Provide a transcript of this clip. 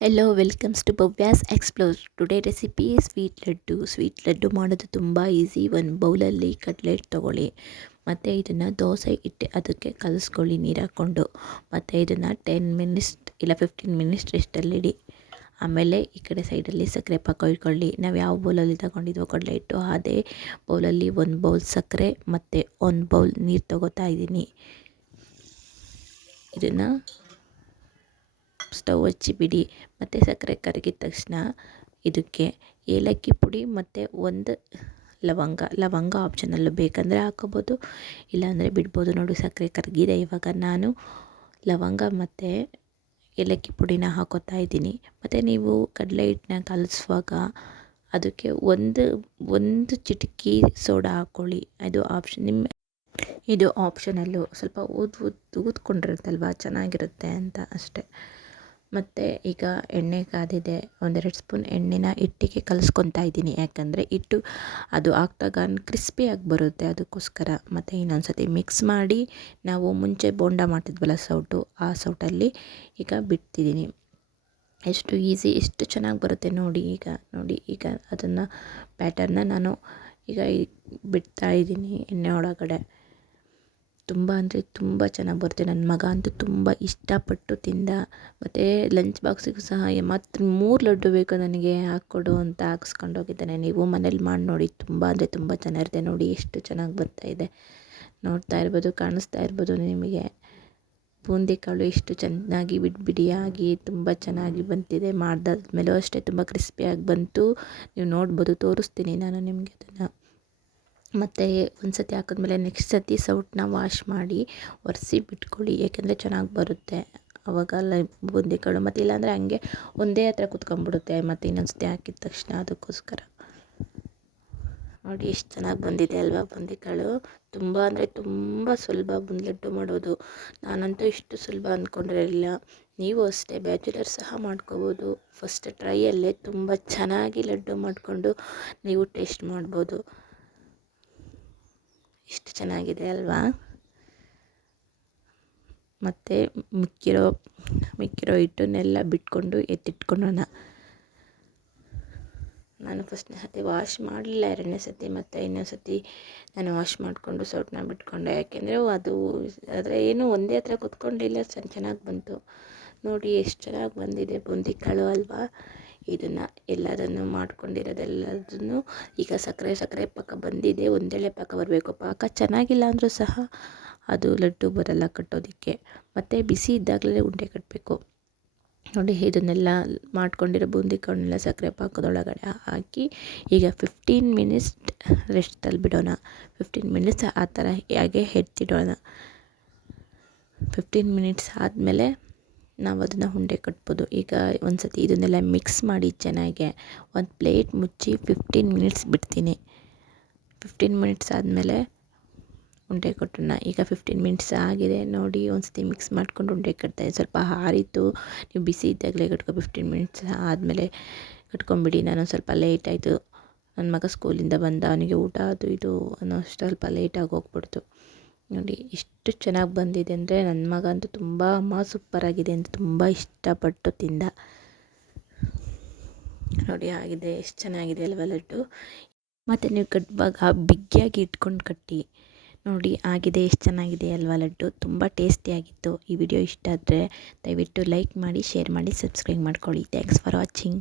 Hello welcomes to Bhavya's explore. Today recipe sweet laddu ಮಾಡೋದು ತುಂಬ easy. ಒಂದು ಬೌಲಲ್ಲಿ ಕಟ್ಲೆಟ್ ತೊಗೊಳ್ಳಿ, ಮತ್ತು ಇದನ್ನು ದೋಸೆ ಇಟ್ಟು ಅದಕ್ಕೆ ಕಲಿಸ್ಕೊಳ್ಳಿ ನೀರು ಹಾಕ್ಕೊಂಡು. ಮತ್ತು ಇದನ್ನು 10 ಮಿನಿಟ್ಸ್ ಇಲ್ಲ 15 ಮಿನಿಟ್ಸ್ ರೆಸ್ಟಲ್ಲಿಡಿ. ಆಮೇಲೆ ಈ ಕಡೆ ಸೈಡಲ್ಲಿ ಸಕ್ಕರೆ ಪಾಕ ಇಟ್ಕೊಳ್ಳಿ. ನಾವು ಯಾವ ಬೌಲಲ್ಲಿ ತಗೊಂಡಿದ್ವೋ ಕಡಲೆ ಹಿಟ್ಟು ಅದೇ ಬೌಲಲ್ಲಿ 1 ಬೌಲ್ ಸಕ್ಕರೆ ಮತ್ತು 1 ಬೌಲ್ ನೀರು ತೊಗೋತಾ ಇದ್ದೀನಿ. ಇದನ್ನು ಸ್ಟವ್ ಹಚ್ಚಿ ಬಿಡಿ. ಮತ್ತು ಸಕ್ಕರೆ ಕರಗಿದ ತಕ್ಷಣ ಇದಕ್ಕೆ ಏಲಕ್ಕಿ ಪುಡಿ ಮತ್ತು 1 ಲವಂಗ ಆಪ್ಷನಲ್ಲು, ಬೇಕಂದರೆ ಹಾಕೋಬೋದು, ಇಲ್ಲಾಂದರೆ ಬಿಡ್ಬೋದು. ನೋಡಿ ಸಕ್ಕರೆ ಕರಗಿದೆ. ಇವಾಗ ನಾನು ಲವಂಗ ಮತ್ತು ಏಲಕ್ಕಿ ಪುಡಿನ ಹಾಕೋತಾ ಇದ್ದೀನಿ. ಮತ್ತು ನೀವು ಕಡಲೆ ಹಿಟ್ಟನ್ನ ಕಲಿಸುವಾಗ ಅದಕ್ಕೆ ಒಂದು ಚಿಟಿಕೆ ಸೋಡಾ ಹಾಕ್ಕೊಳ್ಳಿ. ಇದು ಆಪ್ಷನಲ್ಲು. ಸ್ವಲ್ಪ ಊದ್ಕೊಂಡಿರುತ್ತಲ್ವ, ಚೆನ್ನಾಗಿರುತ್ತೆ ಅಂತ ಅಷ್ಟೆ. ಮತ್ತು ಈಗ ಎಣ್ಣೆ ಕಾದಿದೆ. 1-2 ಸ್ಪೂನ್ ಎಣ್ಣೆನ ಹಿಟ್ಟಿಗೆ ಕಲಿಸ್ಕೊತಾ ಇದ್ದೀನಿ. ಯಾಕಂದರೆ ಹಿಟ್ಟು ಅದು ಹಾಕ್ದಾಗ ಕ್ರಿಸ್ಪಿಯಾಗಿ ಬರುತ್ತೆ, ಅದಕ್ಕೋಸ್ಕರ. ಮತ್ತು ಇನ್ನೊಂದು ಸತಿ ಮಿಕ್ಸ್ ಮಾಡಿ ನಾವು ಮುಂಚೆ ಬೋಂಡ ಮಾಡ್ತಿದ್ವಲ್ಲ ಸೌಟು, ಆ ಸೌಟಲ್ಲಿ ಈಗ ಬಿಡ್ತಿದ್ದೀನಿ. ಎಷ್ಟು ಈಸಿ, ಎಷ್ಟು ಚೆನ್ನಾಗಿ ಬರುತ್ತೆ ನೋಡಿ. ಈಗ ಅದನ್ನು ಬ್ಯಾಟರ್ನ ನಾನು ಈಗ ಬಿಡ್ತಾ ಇದ್ದೀನಿ ಎಣ್ಣೆ ಒಳಗಡೆ. ತುಂಬ ಅಂದರೆ ತುಂಬ ಚೆನ್ನಾಗಿ ಬರುತ್ತೆ. ನನ್ನ ಮಗ ಅಂತೂ ತುಂಬ ಇಷ್ಟಪಟ್ಟು ತಿಂದ. ಮತ್ತು ಲಂಚ್ ಬಾಕ್ಸಿಗೂ ಸಹ ಮತ್ತು 3 ಲಡ್ಡು ಬೇಕು ನನಗೆ ಹಾಕ್ಕೊಡು ಅಂತ ಹಾಕ್ಸ್ಕೊಂಡು ಹೋಗಿದ್ದಾನೆ. ನೀವು ಮನೇಲಿ ಮಾಡಿ ನೋಡಿ, ತುಂಬ ಅಂದರೆ ತುಂಬ ಚೆನ್ನಾಗಿರುತ್ತೆ. ನೋಡಿ ಎಷ್ಟು ಚೆನ್ನಾಗಿ ಬರ್ತಾಯಿದೆ, ನೋಡ್ತಾ ಇರ್ಬೋದು, ಕಾಣಿಸ್ತಾ ಇರ್ಬೋದು ನಿಮಗೆ. ಬೂಂದಿ ಕಾಳು ಎಷ್ಟು ಚೆನ್ನಾಗಿ ಬಿಡಿಯಾಗಿ ತುಂಬ ಚೆನ್ನಾಗಿ ಬಂತಿದೆ. ಮಾಡಿದಾದ್ಮೇಲೂ ಅಷ್ಟೇ ತುಂಬ ಕ್ರಿಸ್ಪಿಯಾಗಿ ಬಂತು. ನೀವು ನೋಡ್ಬೋದು, ತೋರಿಸ್ತೀನಿ ನಾನು ನಿಮಗೆ ಅದನ್ನು. ಮತ್ತು ಒಂದು ಸತಿ ಹಾಕಿದ್ಮೇಲೆ ನೆಕ್ಸ್ಟ್ ಸತಿ ಸೌಟನ್ನ ವಾಶ್ ಮಾಡಿ ಒರೆಸಿ ಬಿಟ್ಕೊಳ್ಳಿ. ಏಕೆಂದರೆ ಚೆನ್ನಾಗಿ ಬರುತ್ತೆ ಅವಾಗೆಲ್ಲ ಬೂಂದಿಕಾಳು. ಮತ್ತು ಇಲ್ಲಾಂದರೆ ಹಂಗೆ ಒಂದೇ ಹತ್ರ ಕುತ್ಕೊಂಡ್ಬಿಡುತ್ತೆ ಮತ್ತು ಇನ್ನೊಂದು ಸತಿ ಹಾಕಿದ ತಕ್ಷಣ. ಅದಕ್ಕೋಸ್ಕರ ನೋಡಿ ಎಷ್ಟು ಚೆನ್ನಾಗಿ ಬಂದಿದೆ ಅಲ್ವಾ ಬೂಂದಿಕಾಳು. ತುಂಬ ಅಂದರೆ ತುಂಬ ಸುಲಭ ಬೂಂದಿ ಲಡ್ಡು ಮಾಡೋದು. ನಾನಂತೂ ಇಷ್ಟು ಸುಲಭ ಅಂದ್ಕೊಂಡಿರಲಿಲ್ಲ. ನೀವು ಅಷ್ಟೇ ಬ್ಯಾಚುಲರ್ ಸಹ ಮಾಡ್ಕೋಬೋದು. ಫಸ್ಟ್ ಟ್ರೈಯಲ್ಲೇ ತುಂಬ ಚೆನ್ನಾಗಿ ಲಡ್ಡು ಮಾಡಿಕೊಂಡು ನೀವು ಟೇಸ್ಟ್ ಮಾಡ್ಬೋದು. ಎಷ್ಟು ಚೆನ್ನಾಗಿದೆ ಅಲ್ವಾ. ಮತ್ತು ಮಿಕ್ಕಿರೋ ಹಿಟ್ಟನ್ನೆಲ್ಲ ಬಿಟ್ಕೊಂಡು ಎತ್ತಿಟ್ಕೊಳ್ಳೋಣ. ನಾನು ಫಸ್ಟ್ನೇ ಸತಿ ವಾಶ್ ಮಾಡಲಿಲ್ಲ, 2ನೇ ಸತಿ ಮತ್ತು ಇನ್ನೊಂದು ಸತಿ ನಾನು ವಾಶ್ ಮಾಡಿಕೊಂಡು ಸೌಟನ್ನ ಬಿಟ್ಕೊಂಡೆ. ಯಾಕೆಂದರೆ ಆದರೆ ಏನು ಒಂದೇ ಹತ್ರ ಕುತ್ಕೊಂಡಿಲ್ಲ, ಚೆನ್ನಾಗಿ ಬಂತು. ನೋಡಿ ಎಷ್ಟು ಚೆನ್ನಾಗಿ ಬಂದಿದೆ ಬೂಂದಿಕಾಳು ಅಲ್ವಾ. ಇದನ್ನು ಎಲ್ಲದನ್ನು ಮಾಡ್ಕೊಂಡಿರೋದೆಲ್ಲದನ್ನು ಈಗ ಸಕ್ಕರೆ ಪಾಕ ಬಂದಿದೆ. ಒಂದೆಳೆ ಪಾಕ ಬರಬೇಕು. ಪಾಕ ಚೆನ್ನಾಗಿಲ್ಲ ಅಂದರೂ ಸಹ ಅದು ಲಡ್ಡು ಬರಲ್ಲ ಕಟ್ಟೋದಕ್ಕೆ. ಮತ್ತು ಬಿಸಿ ಇದ್ದಾಗಲೇ ಉಂಡೆ ಕಟ್ಟಬೇಕು. ನೋಡಿ ಇದನ್ನೆಲ್ಲ ಮಾಡ್ಕೊಂಡಿರೋ ಬೂಂದಿಕಾಳನ್ನೆಲ್ಲ ಸಕ್ಕರೆ ಪಾಕದೊಳಗಡೆ ಹಾಕಿ ಈಗ 15 ಮಿನಿಟ್ಸ್ ರೆಸ್ಟಲ್ಲಿ ಬಿಡೋಣ. 15 ಮಿನಿಟ್ಸ್ ಆ ಥರ ಹಾಗೆ ಎತ್ತಿಡೋಣ. 15 ಮಿನಿಟ್ಸ್ ಆದಮೇಲೆ ನಾವು ಅದನ್ನು ಉಂಡೆ ಕಟ್ಬೋದು. ಈಗ ಒಂದು ಸತಿ ಇದನ್ನೆಲ್ಲ ಮಿಕ್ಸ್ ಮಾಡಿ ಚೆನ್ನಾಗೆ ಒಂದು ಪ್ಲೇಟ್ ಮುಚ್ಚಿ 15 ಮಿನಿಟ್ಸ್ ಬಿಡ್ತೀನಿ. 15 ಮಿನಿಟ್ಸ್ ಆದಮೇಲೆ ಉಂಡೆ ಕಟ್ಟೋಣ. ಈಗ 15 ಮಿನಿಟ್ಸ್ ಆಗಿದೆ ನೋಡಿ. ಒಂದು ಸತಿ ಮಿಕ್ಸ್ ಮಾಡ್ಕೊಂಡು ಉಂಡೆ ಕಟ್ತಾಯಿದ್ದೀನಿ. ಸ್ವಲ್ಪ ಹಾರಿತ್ತು, ನೀವು ಬಿಸಿ ಇದ್ದಾಗಲೇ 15 ಮಿನಿಟ್ಸ್ ಆದಮೇಲೆ ಕಟ್ಕೊಂಬಿಡಿ. ನಾನು ಸ್ವಲ್ಪ ಲೇಟ್ ಆಯಿತು, ನನ್ನ ಮಗ ಸ್ಕೂಲಿಂದ ಬಂದ, ಅವನಿಗೆ ಊಟ ಅದು ಇದು ಅನ್ನೋ ಸ್ವಲ್ಪ ಲೇಟಾಗಿ ಹೋಗ್ಬಿಡ್ತು. ನೋಡಿ ಎಷ್ಟು ಚೆನ್ನಾಗಿ ಬಂದಿದೆ ಅಂದರೆ, ನನ್ನ ಮಗ ಅಂತೂ ತುಂಬ ಅಮ್ಮ ಸೂಪರಾಗಿದೆ ಅಂತ ತುಂಬ ಇಷ್ಟಪಟ್ಟು ತಿಂದ. ನೋಡಿ ಆಗಿದೆ, ಎಷ್ಟು ಚೆನ್ನಾಗಿದೆ ಅಲ್ವ ಲಡ್ಡು. ಮತ್ತು ನೀವು ಕಟ್ಟುವಾಗ ಬಿಗಿಯಾಗಿ ಇಟ್ಕೊಂಡು ಕಟ್ಟಿ. ನೋಡಿ ಆಗಿದೆ, ಎಷ್ಟು ಚೆನ್ನಾಗಿದೆ ಅಲ್ವಾ ಲಡ್ಡು. ತುಂಬ ಟೇಸ್ಟಿಯಾಗಿತ್ತು. ಈ ವಿಡಿಯೋ ಇಷ್ಟ ಆದರೆ ದಯವಿಟ್ಟು ಲೈಕ್ ಮಾಡಿ, ಶೇರ್ ಮಾಡಿ, ಸಬ್ಸ್ಕ್ರೈಬ್ ಮಾಡ್ಕೊಳ್ಳಿ. Thanks for watching.